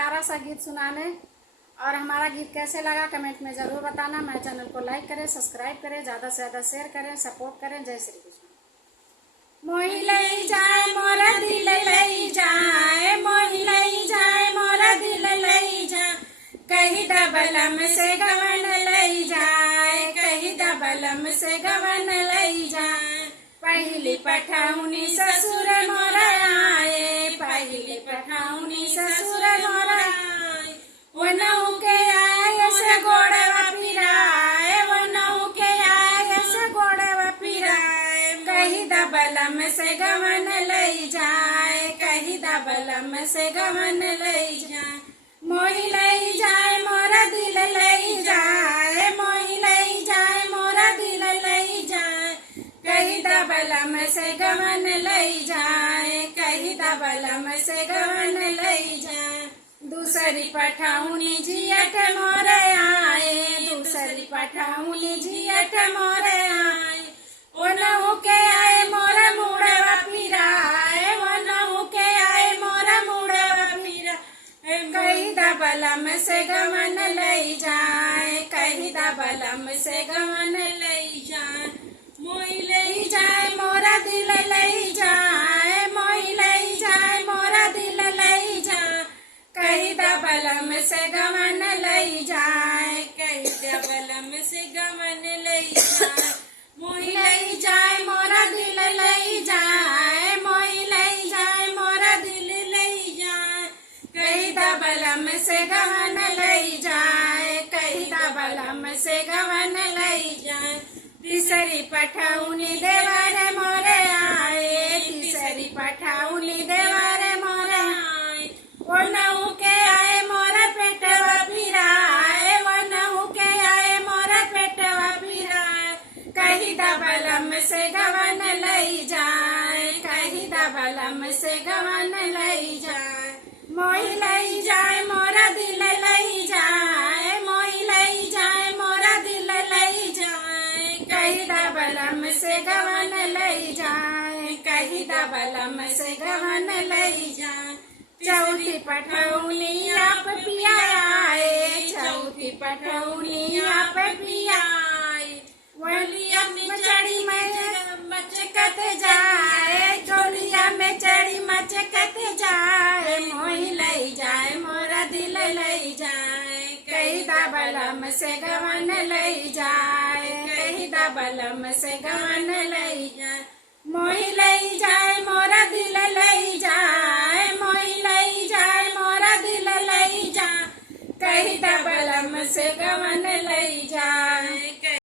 प्यारा सा गीत सुनाने। और हमारा गीत कैसे लगा कमेंट में ज़रूर बताना। हमारे चैनल को लाइक करें, सब्सक्राइब करें, ज़्यादा से ज़्यादा शेयर करें, सपोर्ट करें। जय श्री कृष्ण। मोहि लई जाए मोरा दिल लई जाए, मोहि लई जाए मोरा दिल लई जाए, कहीं दबलम से गवन लई जाए, कहीं दबलम से गवन लई जाए। पहली पठाउनी ससुर मोरा आए, पहली पठाउनी ससुर मोरा आए। वो नहु के आए से गोड़वा पिराए, वो नहु के आए से गोड़वा पिराए, कहीं दबलम से गवन लई जाए, कहीं दबलम से गवन लई जाए। मोहि लई जाए मोरा दिल लई जाए, मोहि लई जाए मोरा दिल लई जाए, कहीं दबलम से गवन लई जाए, कहीं दबलम से गवन लई जाए। दूसरी पठाउनी जियट मोरे आए, दूसरी पठाउनी जियट मोरे आए। वो नहु के आए मोरा मुड़वा पिराए, वो नहु के आए मोरा मुड़वा पिराए, कहीं दबलम से गवन लई जाए, कहीं दबलम से गवन लई जाए। मोहि लई जाए मोरा दिल लई जाए, मोहि लई जाए मोरा दिल लई जाए, कहीं दबलम से गवन लई जाए, कहीं दबलम से गवन लई जाए। मोहि लई जाए मोरा दिल लई जाए, मोहि लई जाए मोरा दिल लई जाए, कहीं दबलम से गवन लई जाए, कहीं दबलम से गवन लई जाए। तीसरी पठाउनी देवर मोरे आए, तीसरी पठाउनी देवर मोरे आए। वो नहु के आए मोरा पेटवा पिराए, वो नहु के आए मोरा पेटवा पिराए, कहीं दबलम से गवन लई जाए, कहीं दबलम से गवन लई जाए। मोहि लई जाए मोरा दिल लई जाए, मोहि लई जाए मोरा दिल लई जाए, कहीं दबलम से गवन लई जाए, कहीं दबलम से गवन लई जाए। चौथी पठाउनी आप पिया आए, चौथी पठाउनी आप पिया आए। वलिया में चढ़ी मचकत जाए, चोलिया में चढ़ी मचकत जाए। मोहि लई जाए मोरा दिल लई जाए, कहीं दबलम से गवन लई जाए, कहीं दबलम से गवन लई जाए। मोहि लई जाए मोरा दिल लई जाए, मोहि लई जाए मोरा दिल लई जाए, कहीं दबलम से